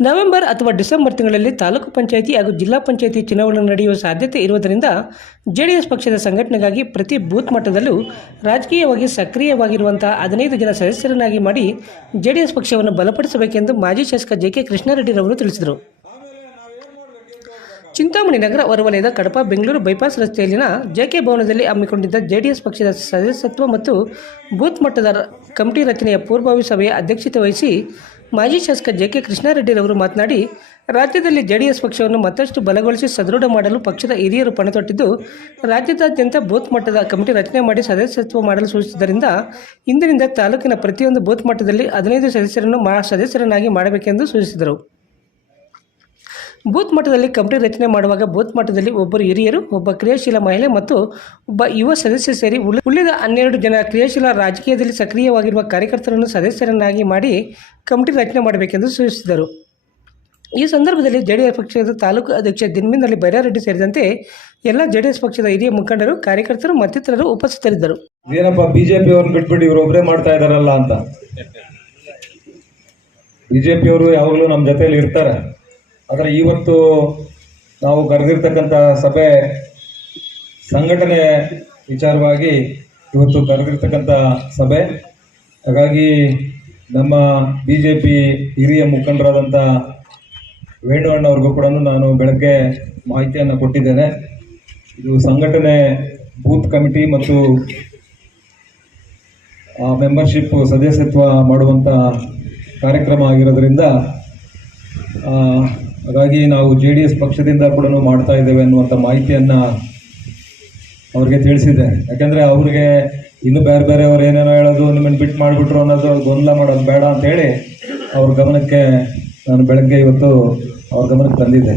November ಅಥವಾ December ತಿಂಗಳಲ್ಲಿ ತಾಲೂಕು ಪಂಚಾಯಿತಿ ಹಾಗೂ ಜಿಲ್ಲಾ ಪಂಚಾಯಿತಿ ಚುನಾವಣೆ ನಡೆಯುವ ಸಾಧ್ಯತೆ ಇರುವುದರಿಂದ ಜೆಡಿಎಸ್ ಪಕ್ಷದ ಸಂಘಟನೆಗಾಗಿ ಪ್ರತಿ ಬೂತ್ ಮಟ್ಟದಲ್ಲೂ ರಾಜಕೀಯವಾಗಿ ಸಕ್ರಿಯವಾಗಿರುವಂತಹ ಹದಿನೈದು ಜನ ಸದಸ್ಯರನ್ನಾಗಿ ಮಾಡಿ ಜೆಡಿಎಸ್ ಪಕ್ಷವನ್ನು ಬಲಪಡಿಸಬೇಕೆಂದು ಮಾಜಿ ಶಾಸಕ ಜೆ ಕೆ ಕೃಷ್ಣಾರೆಡ್ಡಿರವರು ತಿಳಿಸಿದರು. ಚಿಂತಾಮಣಿ ನಗರ ಹೊರವಲಯದ ಕಡಪ ಬೆಂಗಳೂರು ಬೈಪಾಸ್ ರಸ್ತೆಯಲ್ಲಿನ ಜೆಕೆ ಭವನದಲ್ಲಿ ಹಮ್ಮಿಕೊಂಡಿದ್ದ ಜೆಡಿಎಸ್ ಪಕ್ಷದ ಸದಸ್ಯತ್ವ ಮತ್ತು ಬೂತ್ ಮಟ್ಟದ ಕಮಿಟಿ ರಚನೆಯ ಪೂರ್ವಭಾವಿ ಸಭೆಯ ಅಧ್ಯಕ್ಷತೆ ವಹಿಸಿ ಮಾಜಿ ಶಾಸಕ ಜೆಕೆ ಕೃಷ್ಣಾರೆಡ್ಡಿರವರು ಮಾತನಾಡಿ, ರಾಜ್ಯದಲ್ಲಿ ಜೆಡಿಎಸ್ ಪಕ್ಷವನ್ನು ಮತ್ತಷ್ಟು ಬಲಗೊಳಿಸಿ ಸದೃಢ ಮಾಡಲು ಪಕ್ಷದ ಹಿರಿಯರು ಪಣತೊಟ್ಟಿದ್ದು ರಾಜ್ಯದಾದ್ಯಂತ ಬೂತ್ ಮಟ್ಟದ ಕಮಿಟಿ ರಚನೆ ಮಾಡಿ ಸದಸ್ಯತ್ವ ಮಾಡಲು ಸೂಚಿಸಿದ್ದರಿಂದ, ಇಂದಿನಿಂದ ತಾಲೂಕಿನ ಪ್ರತಿಯೊಂದು ಬೂತ್ ಮಟ್ಟದಲ್ಲಿ ಹದಿನೈದು ಸದಸ್ಯರನ್ನು ಮಾ, ಸದಸ್ಯರನ್ನಾಗಿ ಮಾಡಬೇಕೆಂದು ಸೂಚಿಸಿದರು. ಬೂತ್ ಮಟ್ಟದಲ್ಲಿ ಕಮಿಟಿ ರಚನೆ ಮಾಡುವಾಗ ಬೂತ್ ಮಟ್ಟದಲ್ಲಿ ಒಬ್ಬರು ಹಿರಿಯರು, ಒಬ್ಬ ಕ್ರಿಯಾಶೀಲ ಮಹಿಳೆ ಮತ್ತು ಒಬ್ಬ ಯುವ ಸದಸ್ಯ ಸೇರಿ ಉಳಿ- ಉಳಿದ ಹನ್ನೆರಡು ಜನ ಕ್ರಿಯಾಶೀಲ ರಾಜಕೀಯದಲ್ಲಿ ಸಕ್ರಿಯವಾಗಿರುವ ಕಾರ್ಯಕರ್ತರನ್ನು ಸದಸ್ಯರನ್ನಾಗಿ ಮಾಡಿ ಕಮಿಟಿ ರಚನೆ ಮಾಡಬೇಕೆಂದು ಸೂಚಿಸಿದರು. ಈ ಸಂದರ್ಭದಲ್ಲಿ ಜೆಡಿಎಸ್ ಪಕ್ಷದ ತಾಲೂಕು ಅಧ್ಯಕ್ಷ ದಿನ್ಮಿನಲ್ಲಿ ಬೈರಾರೆಡ್ಡಿ ಸೇರಿದಂತೆ ಎಲ್ಲ ಜೆಡಿಎಸ್ ಪಕ್ಷದ ಹಿರಿಯ ಮುಖಂಡರು, ಕಾರ್ಯಕರ್ತರು ಮತ್ತಿತರರು ಉಪಸ್ಥಿತರಿದ್ದರು. ಏನಪ್ಪ ಬಿಜೆಪಿ ಅವ್ರನ್ನ ಬಿಟ್ಬಿಟ್ಟು ಇವ್ರು ಒಬ್ಬರೇ ಮಾಡ್ತಾ ಇದಾರಲ್ಲ ಅಂತ. ಬಿಜೆಪಿ ಅವರು ಯಾವಾಗಲೂ ನಮ್ಮ ಜೊತೆಯಲ್ಲಿ ಇರ್ತಾರೆ. ಆದರೆ ಇವತ್ತು ನಾವು ಕರೆದಿರ್ತಕ್ಕಂಥ ಸಭೆ ಸಂಘಟನೆ ವಿಚಾರವಾಗಿ ಇವತ್ತು ಕರೆದಿರ್ತಕ್ಕಂಥ ಸಭೆ. ಹಾಗಾಗಿ ನಮ್ಮ ಬಿ ಜೆ ಪಿ ಹಿರಿಯ ಮುಖಂಡರಾದಂಥ ವೇಣುವಣ್ಣವ್ರಿಗೂ ಕೂಡ ನಾನು ಬೆಳಗ್ಗೆ ಮಾಹಿತಿಯನ್ನು ಕೊಟ್ಟಿದ್ದೇನೆ. ಇದು ಸಂಘಟನೆ ಬೂತ್ ಕಮಿಟಿ ಮತ್ತು ಮೆಂಬರ್ಶಿಪ್ ಸದಸ್ಯತ್ವ ಮಾಡುವಂಥ ಕಾರ್ಯಕ್ರಮ ಆಗಿರೋದ್ರಿಂದ ಹಾಗಾಗಿ ನಾವು ಜೆ ಡಿ ಎಸ್ ಪಕ್ಷದಿಂದ ಕೂಡ ಮಾಡ್ತಾ ಇದ್ದೇವೆ ಅನ್ನುವಂಥ ಮಾಹಿತಿಯನ್ನು ಅವ್ರಿಗೆ ತಿಳಿಸಿದೆ ಯಾಕೆಂದರೆ ಅವ್ರಿಗೆ ಇನ್ನು ಬೇರೆ ಬೇರೆಯವ್ರು ಏನೇನೋ ಹೇಳೋದು ನಿಮ್ಮನ್ನು ಬಿಟ್ಟು ಮಾಡಿಬಿಟ್ರು ಅನ್ನೋದು ಗೊಂದಲ ಮಾಡೋದು ಬೇಡ ಅಂತ ಹೇಳಿ ಅವ್ರ ಗಮನಕ್ಕೆ ನಾನು ಬೆಳಗ್ಗೆ ಇವತ್ತು ಅವ್ರ ಗಮನಕ್ಕೆ ತಂದಿದ್ದೆ.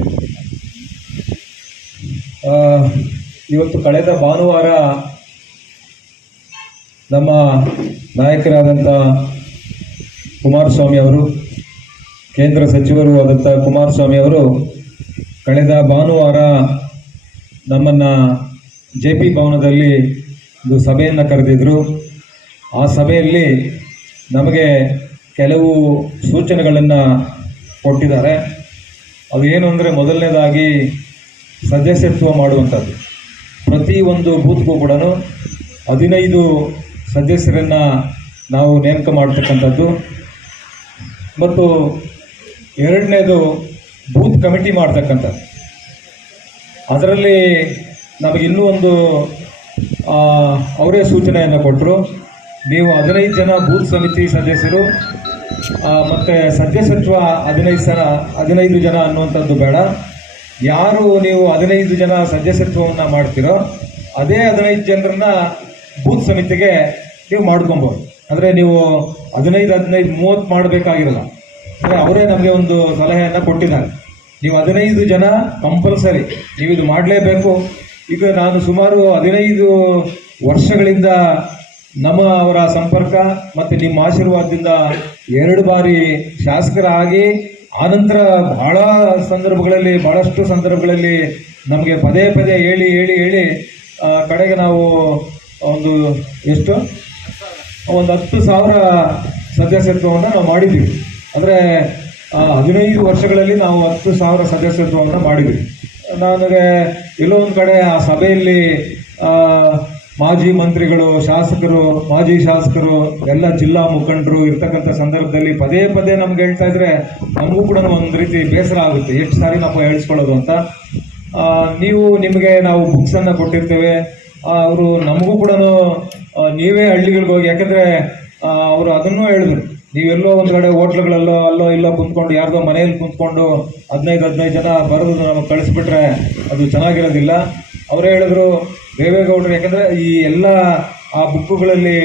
ಇವತ್ತು ಕಳೆದ ಭಾನುವಾರ ನಮ್ಮ ನಾಯಕರಾದಂಥ ಕುಮಾರಸ್ವಾಮಿ ಅವರು ಕೇಂದ್ರ ಸಚಿವರು ಆದಂಥ ಕುಮಾರಸ್ವಾಮಿ ಅವರು ಕಳೆದ ಭಾನುವಾರ ನಮ್ಮನ್ನು ಜೆ ಪಿ ಭವನದಲ್ಲಿ ಒಂದು ಸಭೆಯನ್ನು ಕರೆದಿದ್ದರು ಆ ಸಭೆಯಲ್ಲಿ ನಮಗೆ ಕೆಲವು ಸೂಚನೆಗಳನ್ನು ಕೊಟ್ಟಿದ್ದಾರೆ. ಅದು ಏನು ಅಂದರೆ ಮೊದಲನೇದಾಗಿ ಸದಸ್ಯತ್ವ ಮಾಡುವಂಥದ್ದು. ಪ್ರತಿ ಒಂದು ಬೂತ್ಗೂ ಕೂಡ ಹದಿನೈದು ಸದಸ್ಯರನ್ನು ನಾವು ನೇಮಕ ಮಾಡ್ತಕ್ಕಂಥದ್ದು. ಮತ್ತು ಎರಡನೇದು ಬೂತ್ ಕಮಿಟಿ ಮಾಡ್ತಕ್ಕಂಥದ್ದು ಅದರಲ್ಲಿ ನಮಗೆ ಇನ್ನೂ ಒಂದು ಅವರೇ ಸೂಚನೆಯನ್ನು ಕೊಟ್ಟರು. ನೀವು ಹದಿನೈದು ಜನ ಬೂತ್ ಸಮಿತಿ ಸದಸ್ಯರು ಮತ್ತು ಸದಸ್ಯತ್ವ ಹದಿನೈದು ಸಲ ಹದಿನೈದು ಜನ ಅನ್ನುವಂಥದ್ದು ಬೇಡ. ಯಾರು ನೀವು ಹದಿನೈದು ಜನ ಸದಸ್ಯತ್ವವನ್ನು ಮಾಡ್ತೀರೋ, ಅದೇ ಹದಿನೈದು ಜನರನ್ನ ಬೂತ್ ಸಮಿತಿಗೆ ನೀವು ಮಾಡ್ಕೊಬೋದು. ಅಂದರೆ ನೀವು ಹದಿನೈದು ಹದಿನೈದು, ಮೂವತ್ತು ಮಾಡಬೇಕಾಗಿರಲ್ಲ. ಅವರೇ ನಮಗೆ ಒಂದು ಸಲಹೆಯನ್ನು ಕೊಟ್ಟಿದ್ದಾರೆ. ನೀವು ಹದಿನೈದು ಜನ ಕಂಪಲ್ಸರಿ ನೀವು ಇದು ಮಾಡಲೇಬೇಕು. ಈಗ ನಾನು ಸುಮಾರು ಹದಿನೈದು ವರ್ಷಗಳಿಂದ ನಮ್ಮ ಅವರ ಸಂಪರ್ಕ ಮತ್ತು ನಿಮ್ಮ ಆಶೀರ್ವಾದದಿಂದ ಎರಡು ಬಾರಿ ಶಾಸಕರಾಗಿ ಆನಂತರ ಬಹಳ ಸಂದರ್ಭಗಳಲ್ಲಿ, ಬಹಳಷ್ಟು ಸಂದರ್ಭಗಳಲ್ಲಿ ನಮಗೆ ಪದೇ ಪದೇ ಹೇಳಿ ಹೇಳಿ ಹೇಳಿ ಕಡೆಗೆ ನಾವು ಒಂದು ಎಷ್ಟು? ಒಂದು ಹತ್ತು ಸಾವಿರ ಸದಸ್ಯತ್ವವನ್ನು ನಾವು ಮಾಡಿದ್ದೀವಿ. ಅಂದರೆ ಹದಿನೈದು ವರ್ಷಗಳಲ್ಲಿ ನಾವು ಹತ್ತು ಸಾವಿರ ಸದಸ್ಯತ್ವವನ್ನು ಮಾಡಿದ್ವಿ. ನನಗೆ ಎಲ್ಲೋ ಒಂದು ಕಡೆ ಆ ಸಭೆಯಲ್ಲಿ ಮಾಜಿ ಮಂತ್ರಿಗಳು, ಶಾಸಕರು, ಮಾಜಿ ಶಾಸಕರು, ಎಲ್ಲ ಜಿಲ್ಲಾ ಮುಖಂಡರು ಇರ್ತಕ್ಕಂಥ ಸಂದರ್ಭದಲ್ಲಿ ಪದೇ ಪದೇ ನಮ್ಗೆ ಹೇಳ್ತಾ ಇದ್ರೆ, ನಮಗೂ ಕೂಡ ಒಂದು ರೀತಿ ಬೇಸರ ಆಗುತ್ತೆ. ಎಷ್ಟು ಸಾರಿ ನಾವು ಹೇಳಿಸ್ಕೊಳ್ಳೋದು ಅಂತ. ನೀವು ನಿಮಗೆ ನಾವು ಬುಕ್ಸನ್ನು ಕೊಟ್ಟಿರ್ತೇವೆ. ಅವರು ನಮಗೂ ಕೂಡ ನೀವೇ ಹಳ್ಳಿಗಳಿಗೆ ಹೋಗಿ ಯಾಕಂದರೆ ಅವರು ಅದನ್ನು ಹೇಳಿದ್ರು. ನೀವೆಲ್ಲೋ ಒಂದು ಕಡೆ ಹೋಟ್ಲುಗಳಲ್ಲೋ ಅಲ್ಲೋ ಇಲ್ಲೋ ಕುಂತ್ಕೊಂಡು, ಯಾರ್ದೋ ಮನೆಯಲ್ಲಿ ಕುಂತ್ಕೊಂಡು ಹದಿನೈದು ಹದಿನೈದು ಜನ ಬರೆದು ನಮಗೆ ಕಳಿಸ್ಬಿಟ್ರೆ ಅದು ಚೆನ್ನಾಗಿರೋದಿಲ್ಲ. ಅವರೇ ಹೇಳಿದ್ರು, ದೇವೇಗೌಡರು, ಯಾಕಂದರೆ ಈ ಎಲ್ಲ ಆ ಬುಕ್ಕುಗಳಲ್ಲಿ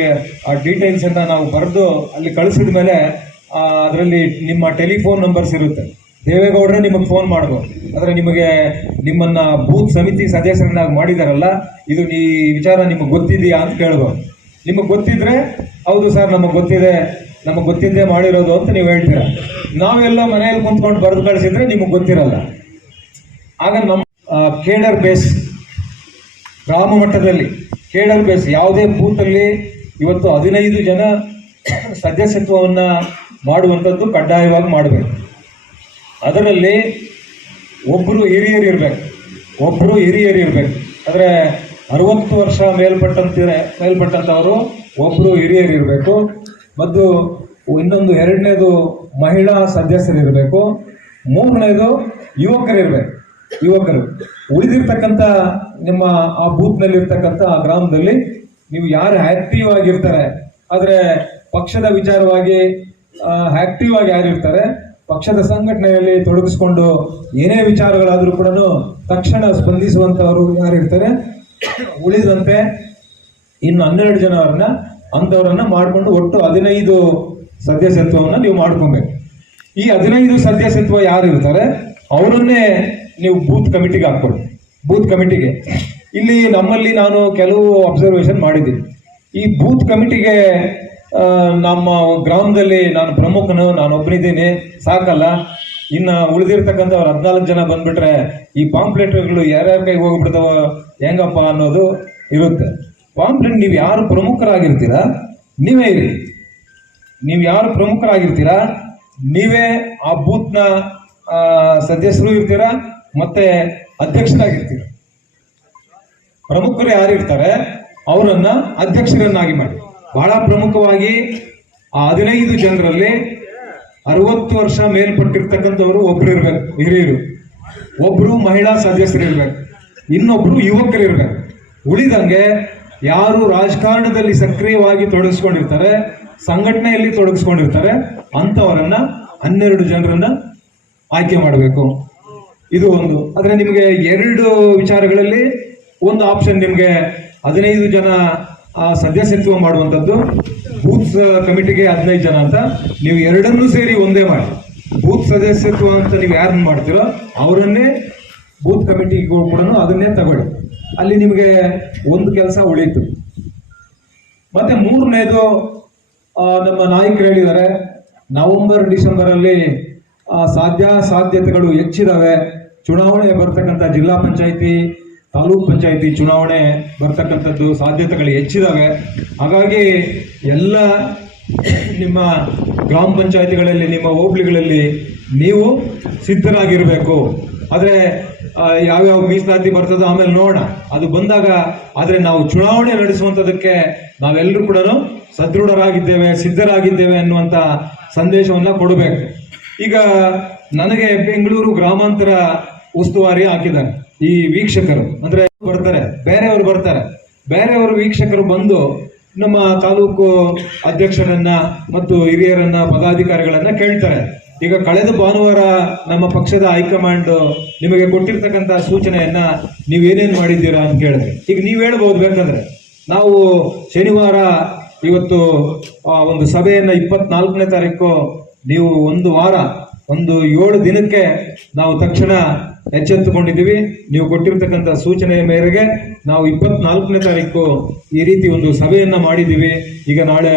ಆ ಡೀಟೇಲ್ಸನ್ನು ನಾವು ಬರೆದು ಅಲ್ಲಿ ಕಳಿಸಿದ ಮೇಲೆ ಅದರಲ್ಲಿ ನಿಮ್ಮ ಟೆಲಿಫೋನ್ ನಂಬರ್ಸ್ ಇರುತ್ತೆ. ದೇವೇಗೌಡರೇ ನಿಮಗೆ ಫೋನ್ ಮಾಡ್ಬೋದು. ಆದರೆ ನಿಮಗೆ ನಿಮ್ಮನ್ನ ಬೂತ್ ಸಮಿತಿ ಸದಸ್ಯರನ್ನಾಗಿ ಮಾಡಿದಾರಲ್ಲ, ಇದು ಈ ವಿಚಾರ ನಿಮಗೆ ಗೊತ್ತಿದೆಯಾ ಅಂತ ಕೇಳ್ಬೋದು. ನಿಮಗೆ ಗೊತ್ತಿದ್ರೆ, ಹೌದು ಸರ್, ನಮಗೆ ಗೊತ್ತಿದೆ. ನಮಗೆ ಗೊತ್ತಿದ್ದೇ ಮಾಡಿರೋದು ಅಂತ ನೀವು ಹೇಳ್ತೀರಾ? ನಾವೆಲ್ಲ ಮನೆಯಲ್ಲಿ ಕುಂತ್ಕೊಂಡು ಬರೆದು ಕಳಿಸಿದ್ರೆ ನಿಮಗೆ ಗೊತ್ತಿರಲ್ಲ. ಆಗ ನಮ್ಮ ಕೇಡರ್ ಬೇಸ್ ಗ್ರಾಮ ಮಟ್ಟದಲ್ಲಿ ಕೇಡರ್ ಬೇಸ್ ಯಾವುದೇ ಬೂತಲ್ಲಿ ಇವತ್ತು ಹದಿನೈದು ಜನ ಸದಸ್ಯತ್ವವನ್ನು ಮಾಡುವಂಥದ್ದು ಕಡ್ಡಾಯವಾಗಿ ಮಾಡಬೇಕು. ಅದರಲ್ಲಿ ಒಬ್ಬರು ಹಿರಿಯರು ಇರಬೇಕು ಒಬ್ಬರು ಹಿರಿಯರು ಇರಬೇಕು. ಅಂದರೆ ಅರವತ್ತು ವರ್ಷ ಮೇಲ್ಪಟ್ಟಂತಿರ ಮೇಲ್ಪಟ್ಟಂಥವರು ಒಬ್ಬರು ಹಿರಿಯರು ಇರಬೇಕು. ಮತ್ತು ಇನ್ನೊಂದು ಎರಡನೇದು ಮಹಿಳಾ ಸದಸ್ಯರಿರಬೇಕು ಮೂರನೇದು ಯುವಕರಿರಬೇಕು ಯುವಕರು, ಉಳಿದಿರ್ತಕ್ಕಂಥ ನಿಮ್ಮ ಆ ಬೂತ್ನಲ್ಲಿರ್ತಕ್ಕಂಥ ಆ ಗ್ರಾಮದಲ್ಲಿ ನೀವು ಯಾರು ಆಕ್ಟಿವ್ ಆಗಿರ್ತಾರೆ, ಆದರೆ ಪಕ್ಷದ ವಿಚಾರವಾಗಿ ಆಕ್ಟಿವ್ ಆಗಿ ಯಾರಿರ್ತಾರೆ ಪಕ್ಷದ ಸಂಘಟನೆಯಲ್ಲಿ ತೊಡಗಿಸ್ಕೊಂಡು ಏನೇ ವಿಚಾರಗಳಾದರೂ ಕೂಡ ತಕ್ಷಣ ಸ್ಪಂದಿಸುವಂಥವರು ಯಾರಿರ್ತಾರೆ ಉಳಿದಂತೆ ಇನ್ನು ಹನ್ನೆರಡು ಜನರನ್ನ ಅಂಥವ್ರನ್ನ ಮಾಡಿಕೊಂಡು ಒಟ್ಟು ಹದಿನೈದು ಸದಸ್ಯತ್ವವನ್ನು ನೀವು ಮಾಡ್ಕೊಬೇಕು. ಈ ಹದಿನೈದು ಸದಸ್ಯತ್ವ ಯಾರು ಇರ್ತಾರೆ? ಅವರನ್ನೇ ನೀವು ಬೂತ್ ಕಮಿಟಿಗೆ ಹಾಕ್ಕೊಳ್ಳಿ ಬೂತ್ ಕಮಿಟಿಗೆ. ಇಲ್ಲಿ ನಮ್ಮಲ್ಲಿ ನಾನು ಕೆಲವು ಅಬ್ಸರ್ವೇಷನ್ ಮಾಡಿದ್ದೀನಿ. ಈ ಬೂತ್ ಕಮಿಟಿಗೆ ನಮ್ಮ ಗ್ರಾಮದಲ್ಲಿ ನಾನು ಪ್ರಮುಖನು, ನಾನು ಒಬ್ಬನಿದ್ದೀನಿ ಸಾಕಲ್ಲ. ಇನ್ನು ಉಳಿದಿರ್ತಕ್ಕಂಥವ್ರು ಹದಿನಾಲ್ಕು ಜನ ಬಂದ್ಬಿಟ್ರೆ ಈ ಪಾಂಪ್ಲೆಟ್ಗಳು ಯಾರ್ಯಾರ ಕೈಗೆ ಹೋಗ್ಬಿಡ್ತಾವ ಹೆಂಗಪ್ಪ ಅನ್ನೋದು ಇರುತ್ತೆ. ಪಾಂಪ್ಲೆಟ್ ನೀವು ಯಾರು ಪ್ರಮುಖರಾಗಿರ್ತೀರಾ? ನೀವೇ ಇರಿ. ನೀವು ಯಾರು ಪ್ರಮುಖರಾಗಿರ್ತೀರಾ? ನೀವೇ ಆ ಬೂತ್ನ ಸದಸ್ಯರು ಇರ್ತೀರಾ? ಮತ್ತೆ ಅಧ್ಯಕ್ಷರಾಗಿರ್ತೀರ? ಪ್ರಮುಖರು ಯಾರಿರ್ತಾರೆ ಅವರನ್ನ ಅಧ್ಯಕ್ಷರನ್ನಾಗಿ ಮಾಡಿ. ಬಹಳ ಪ್ರಮುಖವಾಗಿ ಆ ಹದಿನೈದು ಜನರಲ್ಲಿ ಅರವತ್ತು ವರ್ಷ ಮೇಲ್ಪಟ್ಟಿರ್ತಕ್ಕಂಥವರು ಒಬ್ರು ಇರ್ಬೇಕು, ಹಿರಿಯರು. ಒಬ್ರು ಮಹಿಳಾ ಸದಸ್ಯರು ಇರ್ಬೇಕು. ಇನ್ನೊಬ್ರು ಯುವಕರು ಇರ್ಬೇಕು. ಉಳಿದಂಗೆ ಯಾರು ರಾಜಕಾರಣದಲ್ಲಿ ಸಕ್ರಿಯವಾಗಿ ತೊಡಗಿಸ್ಕೊಂಡಿರ್ತಾರೆ, ಸಂಘಟನೆಯಲ್ಲಿ ತೊಡಗಿಸ್ಕೊಂಡಿರ್ತಾರೆ, ಅಂಥವರನ್ನ ಹನ್ನೆರಡು ಜನರನ್ನ ಆಯ್ಕೆ ಮಾಡಬೇಕು. ಇದು ಒಂದು. ಆದರೆ ನಿಮಗೆ ಎರಡು ವಿಚಾರಗಳಲ್ಲಿ ಒಂದು ಆಪ್ಷನ್ ನಿಮಗೆ ಹದಿನೈದು ಜನ ಸದಸ್ಯತ್ವ ಮಾಡುವಂಥದ್ದು ಬೂತ್ ಕಮಿಟಿಗೆ ಹದಿನೈದು ಜನ ಅಂತ. ನೀವು ಎರಡನ್ನೂ ಸೇರಿ ಒಂದೇ ಮಾಡಿ. ಬೂತ್ ಸದಸ್ಯತ್ವ ಅಂತ ನೀವು ಯಾರನ್ನು ಮಾಡ್ತೀರೋ ಅವರನ್ನೇ ಬೂತ್ ಕಮಿಟಿಗೆ ಕೂಡ ಅದನ್ನೇ ತಗೊಳ್ಳಿ. ಅಲ್ಲಿ ನಿಮಗೆ ಒಂದು ಕೆಲಸ ಉಳೀತು ಮತ್ತೆ ಮೂರನೇದು ನಮ್ಮ ನಾಯಕರು ಹೇಳಿದ್ದಾರೆ, ನವೆಂಬರ್ ಡಿಸೆಂಬರ್ ಅಲ್ಲಿ ಸಾಧ್ಯ ಸಾಧ್ಯತೆಗಳು ಹೆಚ್ಚಿದಾವೆ. ಚುನಾವಣೆ ಬರ್ತಕ್ಕಂಥ ಜಿಲ್ಲಾ ಪಂಚಾಯಿತಿ, ತಾಲೂಕ್ ಪಂಚಾಯಿತಿ ಚುನಾವಣೆ ಬರ್ತಕ್ಕಂಥದ್ದು ಸಾಧ್ಯತೆಗಳು ಹೆಚ್ಚಿದಾವೆ. ಹಾಗಾಗಿ ಎಲ್ಲ ನಿಮ್ಮ ಗ್ರಾಮ ಪಂಚಾಯಿತಿಗಳಲ್ಲಿ, ನಿಮ್ಮ ಹೋಬ್ಳಿಗಳಲ್ಲಿ ನೀವು ಸಿದ್ಧರಾಗಿರಬೇಕು. ಆದರೆ ಯಾವ್ಯಾವ ಮೀಸಲಾತಿ ಬರ್ತದೋ ಆಮೇಲೆ ನೋಡೋಣ. ಅದು ಬಂದಾಗ ಆದರೆ ನಾವು ಚುನಾವಣೆ ನಡೆಸುವಂಥದ್ದಕ್ಕೆ ನಾವೆಲ್ಲರೂ ಕೂಡ ಸದೃಢರಾಗಿದ್ದೇವೆ, ಸಿದ್ಧರಾಗಿದ್ದೇವೆ ಅನ್ನುವಂಥ ಸಂದೇಶವನ್ನು ಕೊಡಬೇಕು. ಈಗ ನನಗೆ ಬೆಂಗಳೂರು ಗ್ರಾಮಾಂತರ ಉಸ್ತುವಾರಿ ಹಾಕಿದ್ದಾರೆ. ಈ ವೀಕ್ಷಕರು, ಅಂದ್ರೆ ಬರ್ತಾರೆ, ಬೇರೆಯವರು ಬರ್ತಾರೆ. ಬೇರೆಯವರು ವೀಕ್ಷಕರು ಬಂದು ನಮ್ಮ ತಾಲೂಕು ಅಧ್ಯಕ್ಷರನ್ನ ಮತ್ತು ಹಿರಿಯರನ್ನ, ಪದಾಧಿಕಾರಿಗಳನ್ನ ಕೇಳ್ತಾರೆ. ಈಗ ಕಳೆದ ಭಾನುವಾರ ನಮ್ಮ ಪಕ್ಷದ ಹೈಕಮಾಂಡ್ ನಿಮಗೆ ಕೊಟ್ಟಿರ್ತಕ್ಕಂಥ ಸೂಚನೆಯನ್ನ ನೀವೇನೇನು ಮಾಡಿದ್ದೀರಾ ಅಂತ ಕೇಳಿದ್ರೆ ಈಗ ನೀವು ಹೇಳ್ಬೋದು ಬೇಕಂದ್ರೆ, ನಾವು ಶನಿವಾರ ಇವತ್ತು ಒಂದು ಸಭೆಯನ್ನ ಇಪ್ಪತ್ನಾಲ್ಕನೇ ತಾರೀಕು ನೀವು ಒಂದು ವಾರ, ಒಂದು ಏಳು ದಿನಕ್ಕೆ ನಾವು ತಕ್ಷಣ ಎಚ್ಚೆತ್ತುಕೊಂಡಿದ್ದೀವಿ. ನೀವು ಕೊಟ್ಟಿರ್ತಕ್ಕಂಥ ಸೂಚನೆಯ ಮೇರೆಗೆ ನಾವು ಇಪ್ಪತ್ನಾಲ್ಕನೇ ತಾರೀಕು ಈ ರೀತಿ ಒಂದು ಸಭೆಯನ್ನು ಮಾಡಿದ್ದೀವಿ. ಈಗ ನಾಳೆ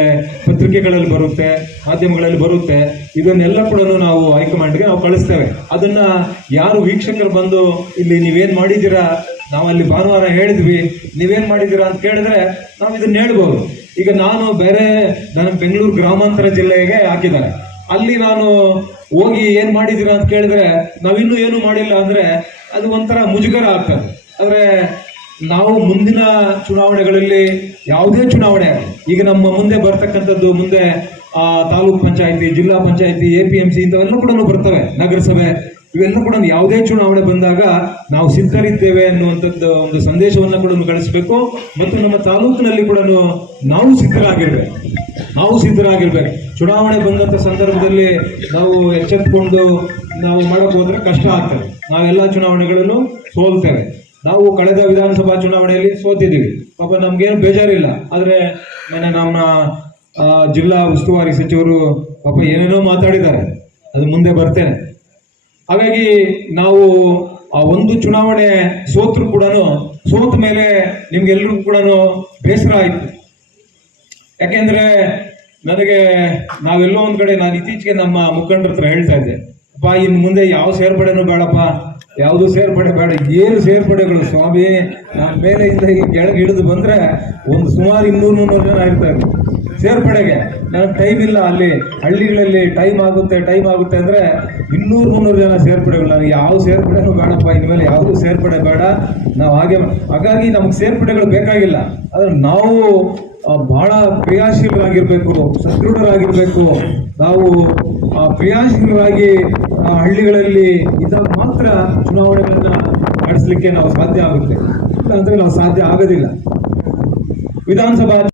ಪತ್ರಿಕೆಗಳಲ್ಲಿ ಬರುತ್ತೆ, ಮಾಧ್ಯಮಗಳಲ್ಲಿ ಬರುತ್ತೆ. ಇದನ್ನೆಲ್ಲ ಕೂಡ ನಾವು ಹೈಕಮಾಂಡ್ಗೆ ನಾವು ಕಳಿಸ್ತೇವೆ. ಅದನ್ನು ಯಾರು ವೀಕ್ಷಕರು ಬಂದು ಇಲ್ಲಿ ನೀವೇನು ಮಾಡಿದ್ದೀರಾ? ನಾವು ಅಲ್ಲಿ ಭಾನುವಾರ ಹೇಳಿದ್ವಿ. ನೀವೇನು ಮಾಡಿದ್ದೀರಾ ಅಂತ ಕೇಳಿದ್ರೆ ನಾವು ಇದನ್ನ ಹೇಳ್ಬೋದು. ಈಗ ನಾನು ಬೇರೆ ನನ್ನ ಬೆಂಗಳೂರು ಗ್ರಾಮಾಂತರ ಜಿಲ್ಲೆಗೆ ಹಾಕಿದ್ದಾರೆ. ಅಲ್ಲಿ ನಾನು ಹೋಗಿ ಏನ್ ಮಾಡಿದ್ದೀರಾ ಅಂತ ಕೇಳಿದ್ರೆ ನಾವಿನ್ನೂ ಏನು ಮಾಡಿಲ್ಲ ಅಂದ್ರೆ ಅದು ಒಂಥರ ಮುಜುಗರ ಆಗ್ತದೆ. ಆದ್ರೆ ನಾವು ಮುಂದಿನ ಚುನಾವಣೆಗಳಲ್ಲಿ ಯಾವುದೇ ಚುನಾವಣೆ ಈಗ ನಮ್ಮ ಮುಂದೆ ಬರ್ತಕ್ಕಂಥದ್ದು ಮುಂದೆ, ಆ, ತಾಲೂಕ್ ಪಂಚಾಯತಿ, ಜಿಲ್ಲಾ ಪಂಚಾಯತಿ ಎ ಪಿ ಎಂ ಸಿ ಇಂಥವೆಲ್ಲ ಕೂಡ ಬರ್ತವೆ, ನಗರಸಭೆ, ಇವೆಲ್ಲ ಕೂಡ ಯಾವುದೇ ಚುನಾವಣೆ ಬಂದಾಗ ನಾವು ಸಿದ್ಧರಿದ್ದೇವೆ ಅನ್ನುವಂಥದ್ದು ಒಂದು ಸಂದೇಶವನ್ನು ಕೂಡ ಗಳಿಸಬೇಕು ಮತ್ತು ನಮ್ಮ ತಾಲೂಕಿನಲ್ಲಿ ಕೂಡ ನಾವು ಸಿದ್ಧರಾಗಿರ್ಬೇಕು. ನಾವು ಸಿದ್ಧರಾಗಿರ್ಬೇಕು. ಚುನಾವಣೆ ಬಂದಂಥ ಸಂದರ್ಭದಲ್ಲಿ ನಾವು ಎಚ್ಚೆತ್ಕೊಂಡು ನಾವು ಮಾಡೋಕ್ಕೆ ಹೋದರೆ ಕಷ್ಟ ಆಗ್ತದೆ. ನಾವೆಲ್ಲ ಚುನಾವಣೆಗಳಲ್ಲೂ ಸೋಲ್ತೇವೆ. ನಾವು ಕಳೆದ ವಿಧಾನಸಭಾ ಚುನಾವಣೆಯಲ್ಲಿ ಸೋತಿದ್ದೀವಿ. ಪಾಪ ನಮಗೇನು ಬೇಜಾರಿಲ್ಲ. ಆದರೆ ಮೊನ್ನೆ ನಮ್ಮ ಜಿಲ್ಲಾ ಉಸ್ತುವಾರಿ ಸಚಿವರು ಪಾಪ ಏನೇನೋ ಮಾತಾಡಿದ್ದಾರೆ. ಅದು ಮುಂದೆ ಬರ್ತೇನೆ. ಹಾಗಾಗಿ ನಾವು ಆ ಒಂದು ಚುನಾವಣೆ ಸೋತರು ಕೂಡ ಸೋತ ಮೇಲೆ ನಿಮ್ಗೆಲ್ರಿಗೂ ಕೂಡ ಬೇಸರ ಆಯಿತು. ಯಾಕೆಂದ್ರೆ ನನಗೆ ನಾವೆಲ್ಲೋ ಒಂದ್ ಕಡೆ ನಾನು ಇತ್ತೀಚೆಗೆ ನಮ್ಮ ಮುಖಂಡರ ಹತ್ರ ಹೇಳ್ತಾ ಇದ್ದೆ, ಅಪ್ಪ, ಇನ್ನು ಮುಂದೆ ಯಾವ ಸೇರ್ಪಡೆನೂ ಬೇಡಪ್ಪ, ಯಾವುದು ಸೇರ್ಪಡೆ ಬೇಡ, ಏನು ಸೇರ್ಪಡೆಗಳು ಸ್ವಾಮಿ? ನಾನು ಮೇಲೆಯಿಂದ ಈ ಕೆಳಗೆ ಹಿಡಿದು ಬಂದ್ರೆ ಒಂದು ಸುಮಾರು ಇನ್ನೂರು ಮುನ್ನೂರು ಜನ ಇರ್ತಾರೆ. ಸೇರ್ಪಡೆಗೆ. ನನಗೆ ಟೈಮ್ ಇಲ್ಲ ಅಲ್ಲಿ. ಹಳ್ಳಿಗಳಲ್ಲಿ ಟೈಮ್ ಆಗುತ್ತೆ ಟೈಮ್ ಆಗುತ್ತೆ ಅಂದರೆ ಇನ್ನೂರು ಮುನ್ನೂರು ಜನ ಸೇರ್ಪಡೆಗಳು ನನಗೆ ಯಾವ ಸೇರ್ಪಡೆನೂ ಬೇಡಪ್ಪ, ಇನ್ಮೇಲೆ ಯಾವುದೂ ಸೇರ್ಪಡೆ ಬೇಡ. ನಾವು ಹಾಗೆ ಹಾಗಾಗಿ ನಮಗೆ ಸೇರ್ಪಡೆಗಳು ಬೇಕಾಗಿಲ್ಲ. ಆದರೆ ನಾವು ಬಹಳ ಕ್ರಿಯಾಶೀಲರಾಗಿರ್ಬೇಕು ಸದೃಢರಾಗಿರ್ಬೇಕು ನಾವು ಕ್ರಿಯಾಶೀಲರಾಗಿ ಹಳ್ಳಿಗಳಲ್ಲಿ ಇದ್ದಾಗ ಮಾತ್ರ ಚುನಾವಣೆಗಳನ್ನ ನಡೆಸಲಿಕ್ಕೆ ನಾವು ಸಾಧ್ಯ ಆಗುತ್ತೆ. ಇಲ್ಲ ಅಂದ್ರೆ ನಾವು ಸಾಧ್ಯ ಆಗೋದಿಲ್ಲ. ವಿಧಾನಸಭಾ